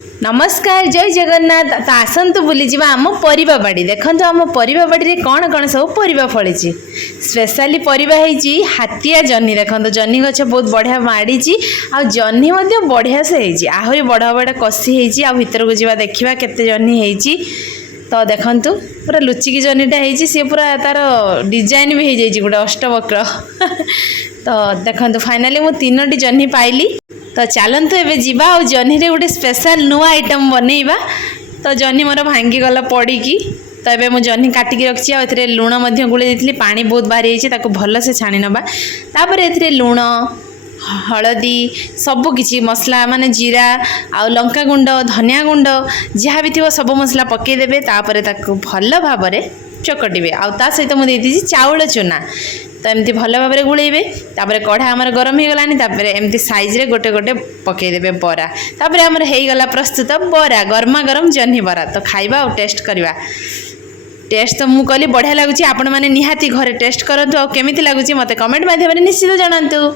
नमस्कार जय जगन्नाथ। तो आसतु बुली जावा आम परिबा बाड़ी। देखंतु आम परिबा बाड़ी रे कौन कौन सब परिबा फली। स्पेशली परिबा है हाथिया जह्नी। देखंतु जह्नी गछ बहुत बढ़िया माड़ी। आ जह्नी मध्य बढ़िया से है आहरी बड़ बड़ कषि है। आ भीतर को जावा देखा केते जह्नी है। तो देखंतु पूरा लुचिकी जह्नीटा है। सी पूरा तार डिजाइन भी हो जाए गोटे अष्टवक्र। तो देखंतु फाइनाली मु 3टी जह्नी पाइली। तो चलतु एबे जीवा और जह्नी रे गोटे स्पेशल नुआ आइटम बनैबा। तो जह्नी मोर भांगी गला पड़ीकी। तो एबे मु जह्नी काटिकी रखी आ लुण मध्य गुले देइथिली। पानी बहुत बाहरी जाइए ताको भल से छाणी नबा। तापर एथिरे लुण हलदी सबकिछि मसला माने जीरा आ लंका गुंड धनिया गुंड जहाँ भी थी सब मसला पकईदेवे। तापर ताको भल भाव चकटिबे। आ ता सहित मुझे देती चाउल चूना। तो एमती भल भाव गुड़े। तापर कढ़ा आमर गरम हो गलानी। तापर एमती साइज रे गोटे गोटे पकईदेवे बरा। तापर आमर हो गला प्रस्तुत बरा गरमा गरम जह्नी बरा। तो खाइबा और टेस्ट करवा। टेस्ट तो मु कहली बढ़िया लगुच। आपण मैंने निहाती घरे टेस्ट करंतु। आ केमिति लगुच मते कमेंट माध्यम निश्चित जणांतु।